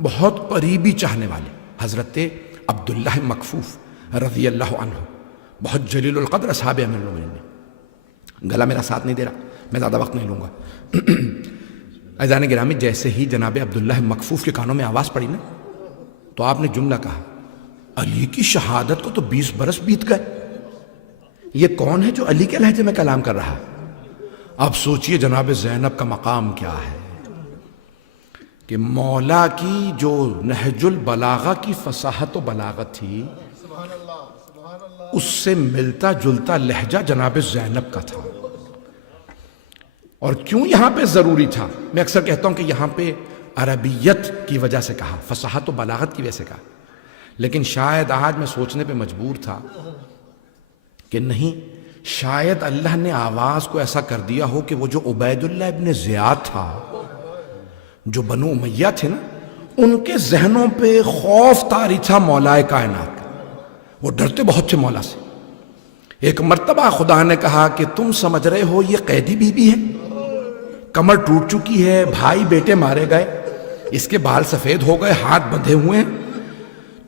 بہت قریبی چاہنے والے، حضرت عبداللہ مکفوف رضی اللہ عنہ، بہت جلیل القدر اصحاب امیر المومنین نے. گلا میرا ساتھ نہیں دے رہا، میں زیادہ وقت نہیں لوں گا. عزیزان گرامی، جیسے ہی جناب عبداللہ مکفوف کے کانوں میں آواز پڑی نا تو آپ نے جملہ کہا علی کی شہادت کو تو 20 برس بیت گئے، یہ کون ہے جو علی کے لہجے میں کلام کر رہا؟ اب سوچئے جناب زینب کا مقام کیا ہے کہ مولا کی جو نہج البلاغہ کی فصاحت و بلاغت تھی اس سے ملتا جلتا لہجہ جناب زینب کا تھا. اور کیوں یہاں پہ ضروری تھا؟ میں اکثر کہتا ہوں کہ یہاں پہ عربیت کی وجہ سے کہا، فصاحت و بلاغت کی وجہ سے کہا، لیکن شاید آج میں سوچنے پہ مجبور تھا کہ نہیں، شاید اللہ نے آواز کو ایسا کر دیا ہو کہ وہ جو عبید اللہ ابن زیاد تھا، جو بنو امیہ تھے نا، ان کے ذہنوں پہ خوف طاری تھا مولا کائنات کا. وہ ڈرتے بہت تھے مولا سے. ایک مرتبہ خدا نے کہا کہ تم سمجھ رہے ہو یہ قیدی بی بی ہے، کمر ٹوٹ چکی ہے، بھائی بیٹے مارے گئے، اس کے بال سفید ہو گئے، ہاتھ بندھے ہوئے ہیں،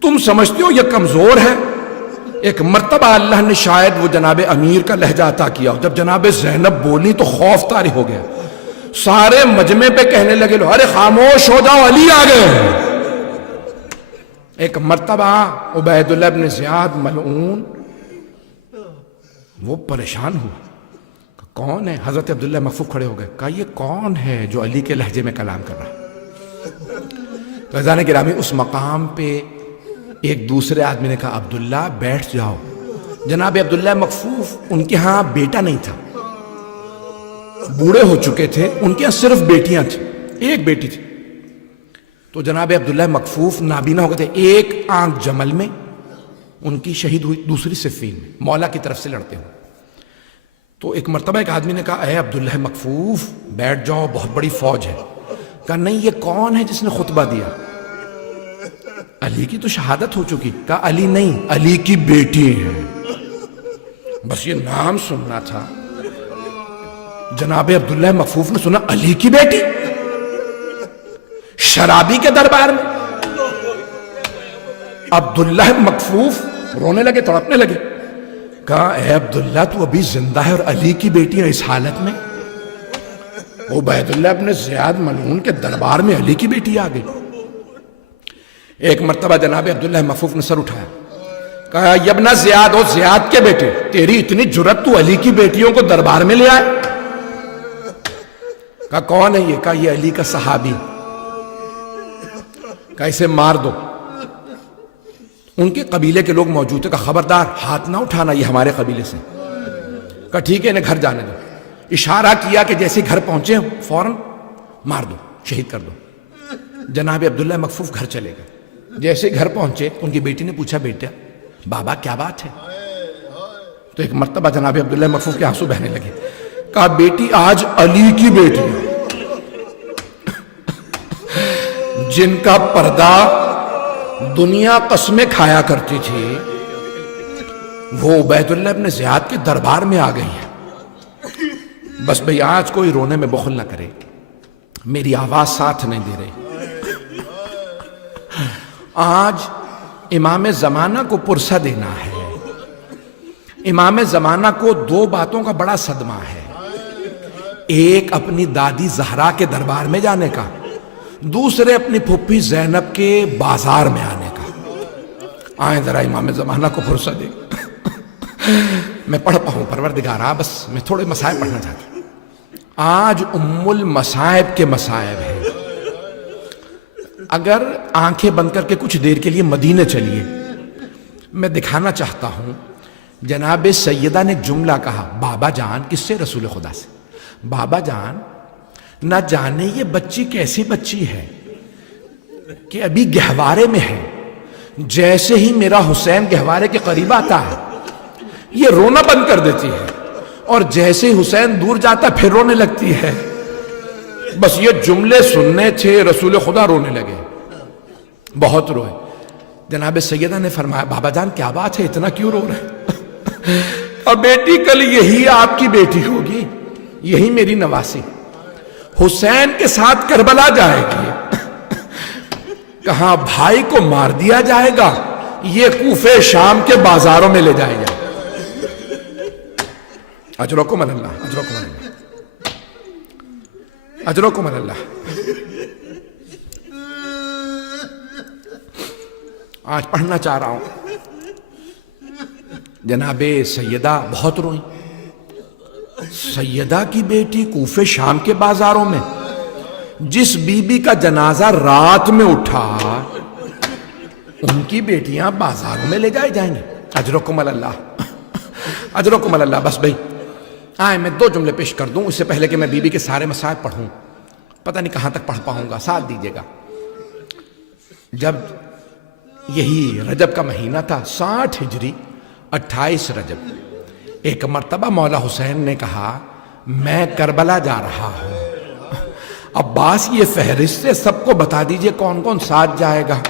تم سمجھتے ہو یہ کمزور ہے. ایک مرتبہ اللہ نے شاید وہ جناب امیر کا لہجہ عطا کیا. جب جناب زینب بولی تو خوف طاری ہو گیا. سارے مجمع پہ کہنے لگے لو ارے خاموش ہو جاؤ، علی آ گئے. ایک مرتبہ عبید اللہ ابن زیاد ملعون وہ پریشان ہوا، کون ہے؟ حضرت عبداللہ مکفوف کھڑے ہو گئے، کہا یہ کون ہے جو علی کے لہجے میں کلام کر رہا؟ عزیزان گرامی، اس مقام پہ ایک دوسرے آدمی نے کہا عبداللہ بیٹھ جاؤ. جناب عبداللہ مکفوف ان کے ہاں بیٹا نہیں تھا، بوڑھے ہو چکے تھے، ان کے ہاں صرف بیٹیاں تھیں، ایک بیٹی تھی. تو جناب عبداللہ مکفوف نابینا ہو گئے تھے، ایک آنکھ جمل میں ان کی شہید ہوئی دوسری صفین میں، مولا کی طرف سے لڑتے ہوئے. تو ایک مرتبہ ایک آدمی نے کہا اے عبداللہ مکفوف بیٹھ جاؤ، بہت بڑی فوج ہے. کہا نہیں، یہ کون ہے جس نے خطبہ دیا؟ علی کی تو شہادت ہو چکی. کہا علی نہیں، علی کی بیٹی ہے. بس یہ نام سننا تھا. جناب عبداللہ مکفوف نے سنا علی کی بیٹی شرابی کے دربار میں. عبداللہ مکفوف رونے لگے، تڑپنے لگے. کہا اے عبداللہ تو ابھی زندہ ہے اور علی کی بیٹی ہے اس حالت میں؟ عبید اللہ ابن زیاد ملعون کے دربار میں علی کی بیٹی آ گئی. ایک مرتبہ جناب عبداللہ مکفوف نے سر اٹھایا، کہا یبنا زیاد، ہو زیاد کے بیٹے، تیری اتنی جرت تو علی کی بیٹیوں کو دربار میں لے آئے؟ کہا کون ہے یہ؟ کہا یہ علی کا صحابی. کہا اسے مار دو. ان کے قبیلے کے لوگ موجود تھے. کہا خبردار ہاتھ نہ اٹھانا، یہ ہمارے قبیلے سے. کہا ٹھیک ہے، انہیں گھر جانے دو. اشارہ کیا کہ جیسے گھر پہنچے فوراً مار دو، شہید کر دو. جناب عبداللہ مکفوف گھر چلے گئے. جیسے گھر پہنچے ان کی بیٹی نے پوچھا بیٹا بابا کیا بات ہے؟ تو ایک مرتبہ جناب عبداللہ مکفوف کے آنسو بہنے لگے. کہا بیٹی آج علی کی بیٹی ہے جن کا پردہ دنیا قسمیں کھایا کرتی تھی، وہ عبید اللہ ابن زیاد کے دربار میں آ گئی ہے. بس بھئی آج کوئی رونے میں بخل نہ کرے، میری آواز ساتھ نہیں دے رہی. آج امام زمانہ کو پرسہ دینا ہے. امام زمانہ کو دو باتوں کا بڑا صدمہ ہے. ایک اپنی دادی زہرا کے دربار میں جانے کا، دوسرے اپنی پھپھی زینب کے بازار میں آنے کا. آئیں ذرا امام زمانہ کو پرسہ دے. میں پڑھ پاؤں پروردگارا، بس میں تھوڑے مسائب پڑھنا چاہتا ہوں. آج ام المصائب کے مصائب ہیں. اگر آنکھیں بند کر کے کچھ دیر کے لیے مدینے چلیے، میں دکھانا چاہتا ہوں. جناب سیدہ نے جملہ کہا بابا جان، کس سے؟ رسول خدا سے. بابا جان نہ جانے یہ بچی کیسی بچی ہے کہ ابھی گہوارے میں ہے. جیسے ہی میرا حسین گہوارے کے قریب آتا ہے یہ رونا بند کر دیتی ہے، اور جیسے ہی حسین دور جاتا پھر رونے لگتی ہے. بس یہ جملے سننے تھے، رسول خدا رونے لگے، بہت روئے. جناب سیدہ نے فرمایا بابا جان کیا بات ہے، اتنا کیوں رو رہے؟ اور بیٹی کل یہی آپ کی بیٹی ہوگی، یہی میری نواسی حسین کے ساتھ کربلا جائے گی. کہاں بھائی کو مار دیا جائے گا، یہ کوفے شام کے بازاروں میں لے جائے گا. اجرکم اللہ، اجرکم اللہ، اجرکم اللہ. آج پڑھنا چاہ رہا ہوں. جناب سیدہ بہت روئیں. سیدہ کی بیٹی کوفے شام کے بازاروں میں، جس بی بی کا جنازہ رات میں اٹھا، ان کی بیٹیاں بازاروں میں لے جائے جائیں گے. اجرکم اللہ، اجرکم اللہ. بس بھئی آئیں میں دو جملے پیش کر دوں اس سے پہلے کہ میں بی بی کے سارے مسائل پڑھوں. پتہ نہیں کہاں تک پڑھ پاؤں گا، ساتھ دیجیے گا. جب یہی رجب کا مہینہ تھا، 60 ہجری 28 رجب، ایک مرتبہ مولا حسین نے کہا میں کربلا جا رہا ہوں. عباس یہ فہرست سے سب کو بتا دیجئے کون کون ساتھ جائے گا.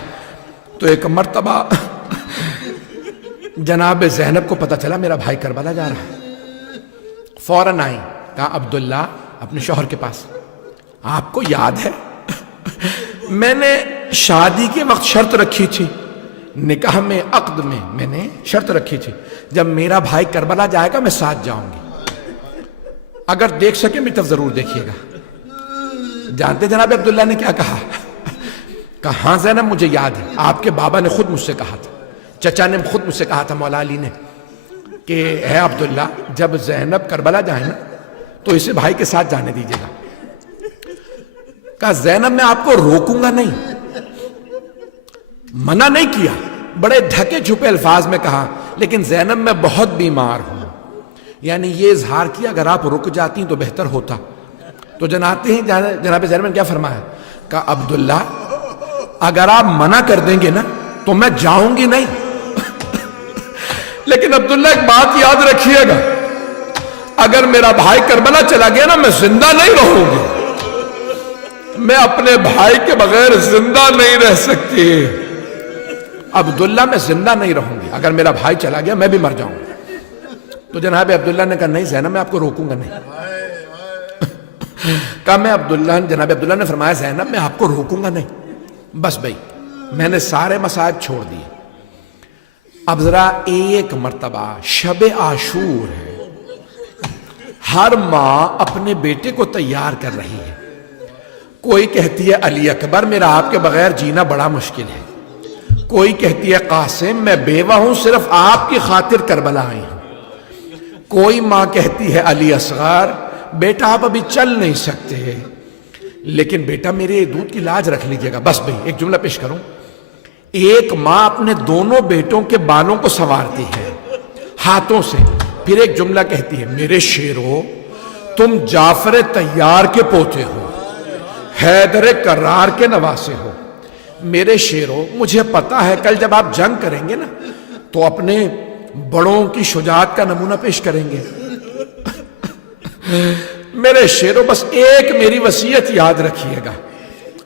تو ایک مرتبہ جناب زینب کو پتہ چلا میرا بھائی کربلا جا رہا ہے. فوراً آئیں. کہا عبداللہ اپنے شوہر کے پاس، آپ کو یاد ہے میں نے شادی کے وقت شرط رکھی تھی، نکاح میں عقد میں نے شرط رکھی تھی جب میرا بھائی کربلا جائے گا میں ساتھ جاؤں گی، اگر دیکھ سکے میری طرف ضرور دیکھیے گا. جانتے جناب عبداللہ نے کیا کہا؟ کہا ہاں زینب مجھے یاد ہے، آپ کے بابا نے خود مجھ سے کہا تھا، چچا نے خود مجھ سے کہا تھا مولا علی نے کہ اے عبداللہ جب زینب کربلا جائے نا تو اسے بھائی کے ساتھ جانے دیجیے گا. کہا زینب میں آپ کو روکوں گا نہیں، منع نہیں کیا، بڑے ڈھکے چھپے الفاظ میں کہا، لیکن زینب میں بہت بیمار ہوں. یعنی یہ اظہار کیا اگر آپ رک جاتی تو بہتر ہوتا. تو جناب زینب نے کیا فرمایا؟ کہا عبداللہ اگر آپ منع کر دیں گے نا تو میں جاؤں گی نہیں. لیکن عبداللہ ایک بات یاد رکھیے گا، اگر میرا بھائی کربلا چلا گیا نا، میں زندہ نہیں رہوں گی، میں اپنے بھائی کے بغیر زندہ نہیں رہ سکتی۔ عبداللہ میں زندہ نہیں رہوں گی، اگر میرا بھائی چلا گیا میں بھی مر جاؤں گا۔ تو جناب عبداللہ نے کہا نہیں زینب میں آپ کو روکوں گا نہیں۔ کہا جناب عبداللہ نے فرمایا زینب میں آپ کو روکوں گا نہیں۔ بس بھائی میں نے سارے مصائب چھوڑ دیے، اب ذرا ایک مرتبہ شب عاشور ہے، ہر ماں اپنے بیٹے کو تیار کر رہی ہے، کوئی کہتی ہے علی اکبر میرا آپ کے بغیر جینا بڑا مشکل ہے، کوئی کہتی ہے قاسم میں بیوہ ہوں صرف آپ کی خاطر کربلا آئی ہوں، کوئی ماں کہتی ہے علی اصغر بیٹا آپ ابھی چل نہیں سکتے لیکن بیٹا میرے دودھ کی لاج رکھ لیجئے گا۔ بس بھئی ایک جملہ پیش کروں، ایک ماں اپنے دونوں بیٹوں کے بالوں کو سنوارتی ہے ہاتھوں سے، پھر ایک جملہ کہتی ہے میرے شیرو تم جعفر طیار کے پوتے ہو، حیدر کرار کے نواسے ہو، میرے شیرو مجھے پتا ہے کل جب آپ جنگ کریں گے نا تو اپنے بڑوں کی شجاعت کا نمونہ پیش کریں گے، میرے شیرو بس ایک میری وصیت یاد رکھیے گا،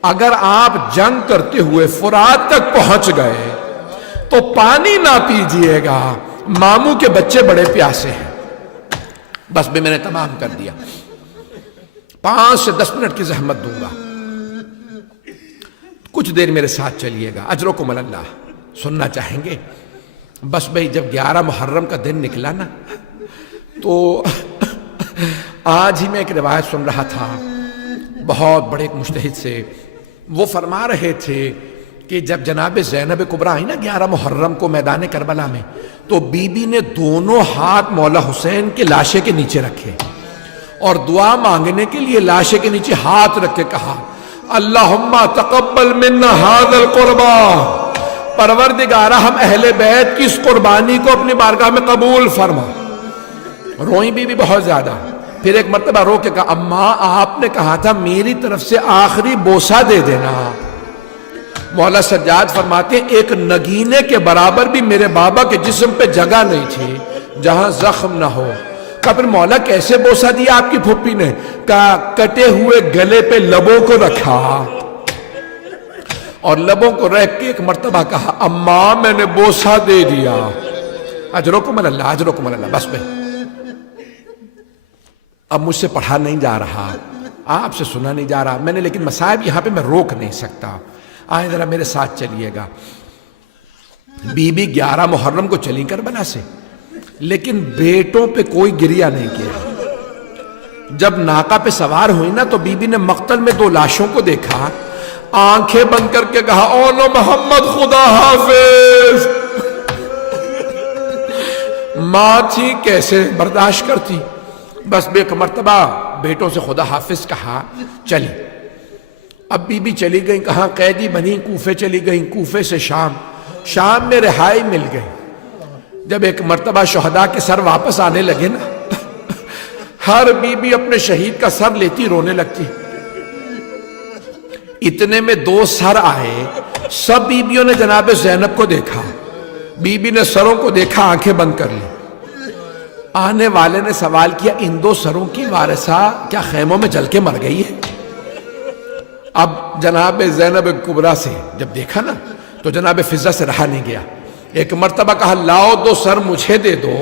اگر آپ جنگ کرتے ہوئے فرات تک پہنچ گئے تو پانی نہ پیجئے گا، ماموں کے بچے بڑے پیاسے ہیں۔ بس بھی میں نے تمام کر دیا، 5 سے 10 منٹ کی زحمت دوں گا، کچھ دیر میرے ساتھ چلیے گا، اجرکم اللہ، سننا چاہیں گے؟ بس بھئی جب 11 محرم کا دن نکلا نا تو آج ہی میں ایک روایت سن رہا تھا بہت بڑے ایک مجتہد سے، وہ فرما رہے تھے کہ جب جناب زینب کبریٰ آئی نا 11 محرم کو میدان کربلا میں، تو بی بی نے دونوں ہاتھ مولا حسین کے لاشے کے نیچے رکھے اور دعا مانگنے کے لیے لاشے کے نیچے ہاتھ رکھ کے کہا اللہم تقبل منا ھذا القربا، پروردگارہ ہم اہل بیت کی اس قربانی کو اپنی بارگاہ میں قبول فرما۔ روئیں بی بی بہت زیادہ، پھر ایک مرتبہ رو کے کہا اماں آپ نے کہا تھا میری طرف سے آخری بوسہ دے دینا۔ مولا سجاد فرماتے ہیں ایک نگینے کے برابر بھی میرے بابا کے جسم پہ جگہ نہیں تھی جہاں زخم نہ ہو۔ کہا پھر مولا کیسے بوسہ دیا آپ کی پھوپھی نے؟ کہا کٹے ہوئے گلے پہ لبوں کو رکھا اور لبوں کو رکھ کے ایک مرتبہ کہا اماں میں نے بوسہ دے دیا۔ اجرکم اللہ، اجرکم اللہ۔ بس بھائی اب مجھ سے پڑھا نہیں جا رہا، آپ سے سنا نہیں جا رہا میں نے، لیکن مصائب یہاں پہ میں روک نہیں سکتا، آئے ذرا میرے ساتھ چلیے گا۔ بی بی 11 محرم کو چلی کربلا سے، لیکن بیٹوں پہ کوئی گریہ نہیں کیا۔ جب ناقہ پہ سوار ہوئی نا تو بی بی نے مقتل میں 2 لاشوں کو دیکھا، آنکھیں بند کر کے کہا او نو محمد خدا حافظ۔ ماں تھی کیسے برداشت کرتی، بس بے ایک مرتبہ بیٹوں سے خدا حافظ کہا چلی۔ اب بی بی چلی گئیں، کہاں قیدی بنی کوفے چلی گئیں، کوفے سے شام، شام میں رہائی مل گئی۔ جب ایک مرتبہ شہداء کے سر واپس آنے لگے نا ہر بی بی اپنے شہید کا سر لیتی رونے لگتی۔ اتنے میں 2 سر آئے، سب بیبیوں نے جناب زینب کو دیکھا، بی بی نے سروں کو دیکھا، آنکھیں بند کر لی۔ آنے والے نے سوال کیا ان 2 سروں کی وارثہ کیا خیموں میں جل کے مر گئی ہے؟ اب جناب زینب کبریٰ سے جب دیکھا نا تو جناب فضہ سے رہا نہیں گیا، ایک مرتبہ کہا لاؤ 2 سر مجھے دے دو،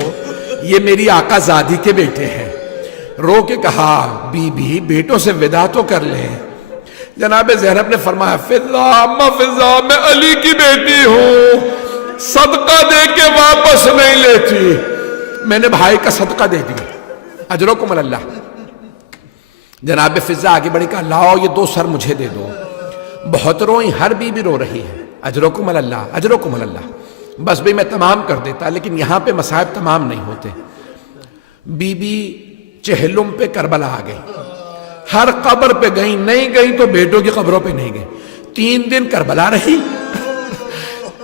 یہ میری آقا زادی کے بیٹے ہیں۔ رو کے کہا بی بی بیٹوں سے وداع تو کر لیں۔ جناب زینب نے فرمایا فضہ اما فضہ میں علی کی بیٹی ہوں، صدقہ دے کے واپس نہیں لیتی، میں نے بھائی کا صدقہ دے دیا، اجرکم اللہ۔ جناب فضہ آگے بڑھی کہا لاؤ یہ 2 سر مجھے دے دو، بہت روئیں، ہر بی بی رو رہی ہے، اجرکم اللہ، اجرکم اللہ۔ بس بھی میں تمام کر دیتا لیکن یہاں پہ مصائب تمام نہیں ہوتے۔ بی بی چہلم پہ کربلا آ گئی، ہر قبر پہ گئیں، نہیں گئیں تو بیٹوں کی قبروں پہ نہیں گئیں، 3 دن کربلا رہی۔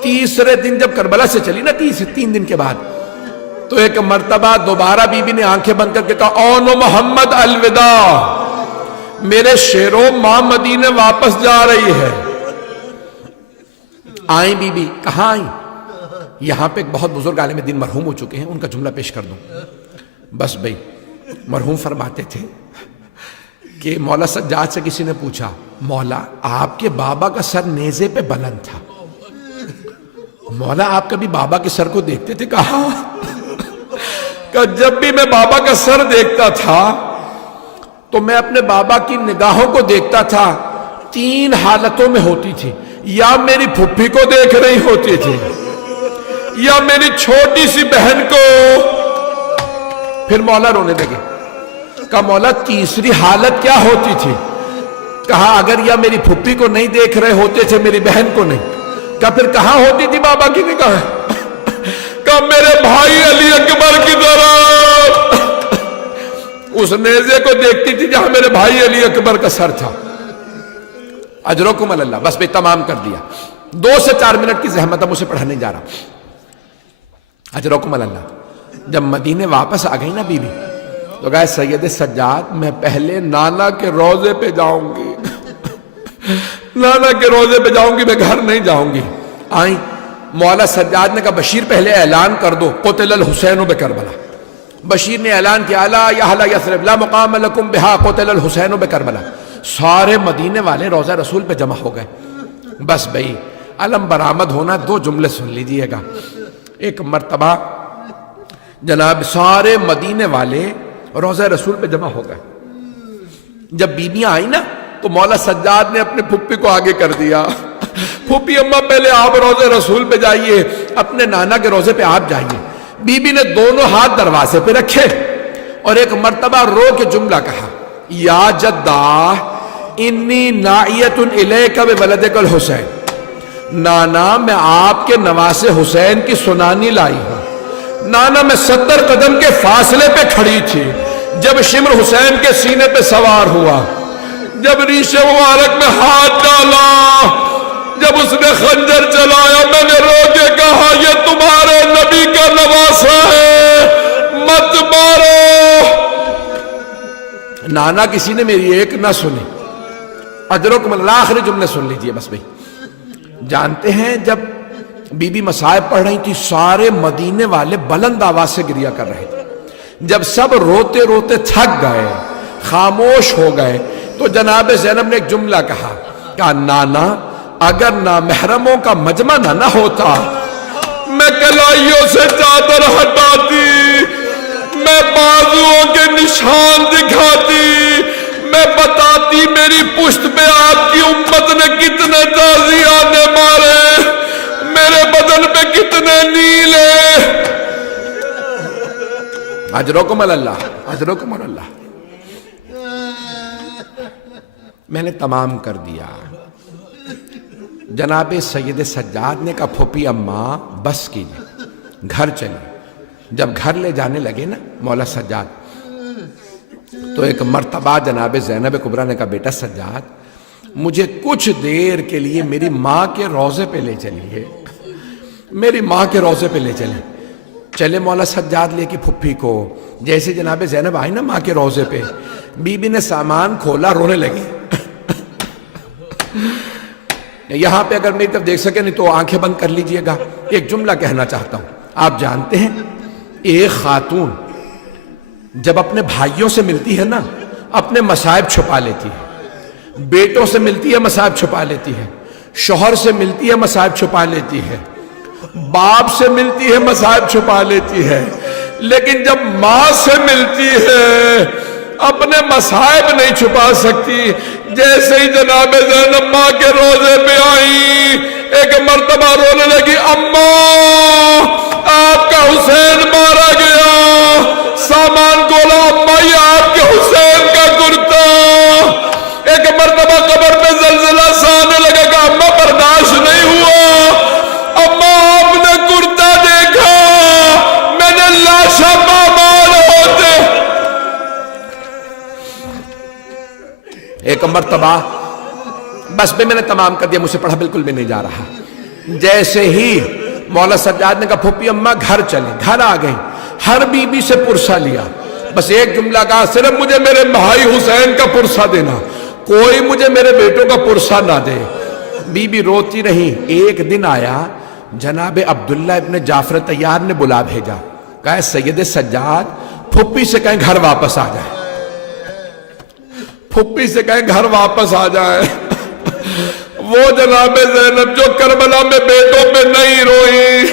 تیسرے دن جب کربلا سے چلی نا 3 دن کے بعد تو ایک مرتبہ دوبارہ بی بی نے آنکھیں بند کر کے کہا او نو محمد الوداع، میرے شیرو ماں مدینے واپس جا رہی ہے۔ آئیں بی بی، کہاں آئیں؟ یہاں پہ ایک بہت بزرگ عالم دین مرحوم ہو چکے ہیں، ان کا جملہ پیش کر دوں. بس بھائی، مرحوم فرماتے تھے کہ مولا سجاد سے کسی نے پوچھا، مولا آپ کے بابا کا سر نیزے پہ بلند تھا، مولا آپ کبھی بابا کے سر کو دیکھتے تھے؟ کہا کہ جب بھی میں بابا کا سر دیکھتا تھا تو میں اپنے بابا کی نگاہوں کو دیکھتا تھا، 3 حالتوں میں ہوتی تھی. یا میری پھپھی کو دیکھ رہی ہوتی تھی، یا میری چھوٹی سی بہن کو. پھر مولا رونے لگے. کہا مولا تیسری حالت کیا ہوتی تھی؟ کہا اگر یا میری پھپھی کو نہیں دیکھ رہے ہوتے تھے، میری بہن کو نہیں. کہا پھر کہاں ہوتی تھی بابا کی نگاہ؟ کہا میرے بھائی علی اکبر کی طرف، اس نیزے کو دیکھتی تھی جہاں میرے بھائی علی اکبر کا سر تھا. اجرکم اللہ. بس بھی تمام کر دیا. 2 سے 4 منٹ کی زحمت، اب اسے پڑھانے جا رہا. اجرکم اللہ. جب مدینے واپس آ گئی نا بی بی، تو کہا سید سجاد میں پہلے نانا کے روضے پہ جاؤں گی، نانا کے روضے پہ جاؤں گی، میں گھر نہیں جاؤں گی. آئیں مولا سجاد نے کہا بشیر پہلے اعلان کر دو قتل الحسین بکربلا. بشیر نے اعلان کیا الا یا اہل یثرب لا مقام لکم بہا قتل الحسین بکربلا. سارے مدینے والے روضہ رسول پہ جمع ہو گئے. بس بھئی علم برآمد ہونا. 2 جملے سن لیجئے گا. ایک مرتبہ جناب سارے مدینے والے روضہ رسول پہ جمع ہو گئے. جب بیویاں آئی نا تو مولا سجاد نے اپنے پھپھی کو آگے کر دیا. پھپھی اماں پہلے آپ روضہ رسول پہ جائیے، اپنے نانا کے روضے پہ آپ جائیے. بی بی نے دونوں ہاتھ دروازے پہ رکھے اور ایک مرتبہ رو کے جملہ کہا، یا جدہ انی نائیت الیک بولدک الحسین. نانا میں آپ کے نواسے حسین کی سنانی لائی ہوں. نانا میں 70 قدم کے فاصلے پہ کھڑی تھی جب شمر حسین کے سینے پہ سوار ہوا. جب ریش مبارک میں ہاتھ ڈالا، جب اس نے خنجر چلایا، میں نے رو کے کہا یہ تمہارے نبی کا نواسا ہے، مت مارو. نانا کسی نے میری ایک نہ سنی. اجرکم اللہ. آخری جملے سن لیجئے بس بھئی. جانتے ہیں جب بی بی مصائب پڑھ رہی تھی، سارے مدینے والے بلند آواز سے گریہ کر رہے تھے. جب سب روتے روتے تھک گئے، خاموش ہو گئے، تو جناب زینب نے ایک جملہ کہا کہ نانا اگر نامحرموں کا مجمع نہ ہوتا، میں کلائیوں سے چادر ہٹاتی، میں بازوؤں کے نشان دکھاتی، میں بتاتی میری پشت پہ آپ کی امت نے کتنے تازیانے مارے، میرے بدن پہ کتنے نیلے. اجرکم اللہ. اجرکم اللہ. میں نے تمام کر دیا. جناب سید سجاد نے کہا پھوپھی اماں بس کیجئے، گھر چلے. جب گھر لے جانے لگے نا مولا سجاد، تو ایک مرتبہ جناب زینب کبریٰ نے کہا بیٹا سجاد مجھے کچھ دیر کے لیے میری ماں کے روضے پہ لے چلیے، میری ماں کے روضے پہ لے چلیں. چلے مولا سجاد لے کے پھپھی کو. جیسے جناب زینب آئی نا ماں کے روضے پہ، بی بی نے سامان کھولا، رونے لگی. یہاں پہ اگر میری طرف دیکھ سکے نہیں تو آنکھیں بند کر لیجئے گا. ایک جملہ کہنا چاہتا ہوں. آپ جانتے ہیں ایک خاتون جب اپنے بھائیوں سے ملتی ہے نا اپنے مصائب چھپا لیتی ہے. بیٹوں سے ملتی ہے مصائب چھپا لیتی ہے، شوہر سے ملتی ہے مصائب چھپا لیتی ہے، باپ سے ملتی ہے مصائب چھپا لیتی ہے، لیکن جب ماں سے ملتی ہے اپنے مصائب نہیں چھپا سکتی. جیسے ہی جناب زینب ماں کے روضے پہ آئی، ایک مرتبہ رونے لگی، اماں آپ کا حسین مارا گیا. سامان کھولا، اماں یہ آپ کے حسین کا کرتا. ایک مرتبہ قبر پہ زلزلہ سا آنے لگا کہ اماں برداشت نہیں ہوا. اماں آپ نے کرتا دیکھا، میں نے لاشا پامال ہوتے. ایک مرتبہ بس بھی میں نے تمام کر دیا، مجھ سے پڑھا بالکل بھی نہیں جا رہا. جیسے ہی مولا سجاد نے کہا پھوپھی اماں گھر چلیں، گھر آ گئیں. ہر بی بی سے پرسہ لیا، بس ایک جملہ کہا صرف مجھے میرے بھائی حسین کا پرسہ دینا، کوئی مجھے میرے بیٹوں کا پرسہ نہ دے. بی بی روتی رہی. ایک دن آیا جناب عبداللہ ابن جعفر طیار نے بلا بھیجا، کہا سید سجاد پھپھی سے کہیں گھر واپس آ جائے، پھپھی سے کہیں گھر واپس آ جائے۔ وہ جناب زینب جو کربلا میں بیٹوں پہ نہیں روئی،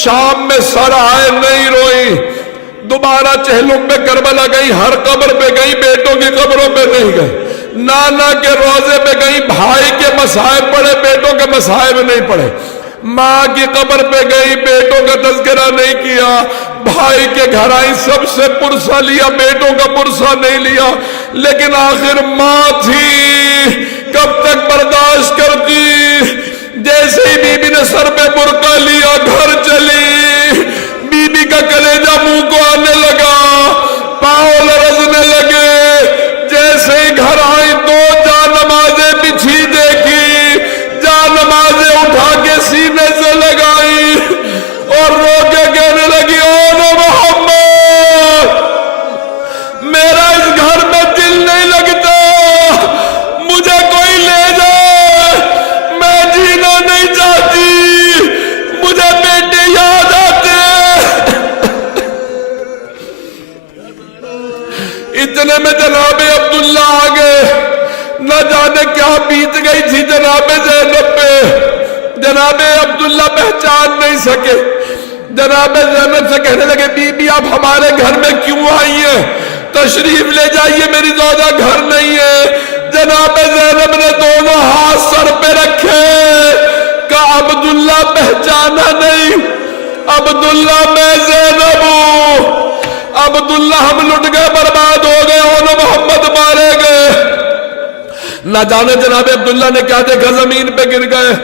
شام میں سر آئے نہیں روئی، دوبارہ چہلم پہ کربلا گئی، ہر قبر پہ گئی، بیٹوں کی قبروں پہ نہیں گئی، نانا کے روزے پہ گئی، بھائی کے مصائب پڑھے، بیٹوں کے مصائب نہیں پڑھے، ماں کی قبر پہ گئی، بیٹوں کا تذکرہ نہیں کیا، بھائی کے گھر آئی، سب سے پرسہ لیا، بیٹوں کا پرسہ نہیں لیا، لیکن آخر ماں تھی، کب تک برداشت کرتی؟ جیسے ہی بی بی نے سر پہ برقع لیا گھر چلی، بی بی کا کلیجہ منہ کو آنے لگا، پاؤں لرزنے لگے، جیسے ہی گھر آئی دو جا نمازیں بچھی دیکھی، جا نمازیں اٹھا کے سینے سے لگائی اور رو کے کہنے لگی او محمد میرا اس گھر میں دل نہیں لگتا، مجھے کوئی لے جائے، میں جینا نہیں چاہتی، مجھے بیٹے یاد آتے۔ اتنے میں جناب عبداللہ آگئے، نہ جانے کیا بیت گئی تھی جناب زینب پہ، جناب عبداللہ پہچان نہیں سکے، جناب زینب سے کہنے لگے بی بی آپ ہمارے گھر میں کیوں آئی ہیں؟ تشریف لے جائیے، میری زوجہ گھر نہیں ہے۔ جناب زینب نے دونوں ہاتھ سر پہ رکھے، کہا عبداللہ پہچانا نہیں؟ عبداللہ میں زینب ہوں، عبداللہ ہم لٹ گئے، برباد ہو گئے، اون محمد مارے گئے۔ نہ جانے جناب عبداللہ نے کیا دیکھا، زمین پہ گر گئے۔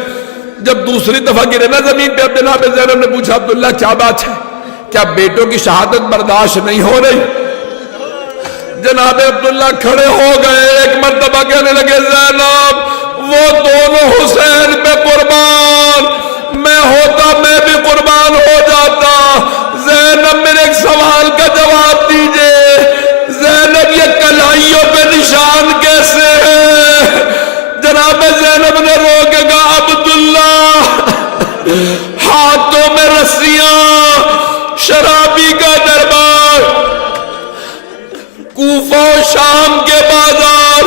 جب دوسری دفعہ گرے نا زمین پہ، اب جناب زینب نے پوچھا عبداللہ کیا بات ہے، کیا بیٹوں کی شہادت برداشت نہیں ہو رہی؟ جناب عبداللہ کھڑے ہو گئے، ایک مرتبہ کہنے لگے زینب وہ دونوں حسین پہ قربان، میں ہوتا میں بھی قربان ہو جاتا۔ زینب میرے ایک سوال کا جواب دیجئے، زینب یہ کلائیوں پہ نشان کیسے ہے؟ جناب زینب نے رو کے کہا عبداللہ ہاتھوں میں رسیاں، شرابی کا دربار، کوفہ و شام کے بازار،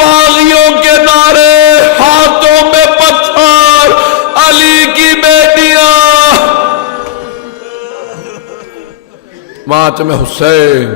باغیوں کے نعرے، ہاتھوں میں پتھر، علی کی بیٹیاں، ماتم حسین۔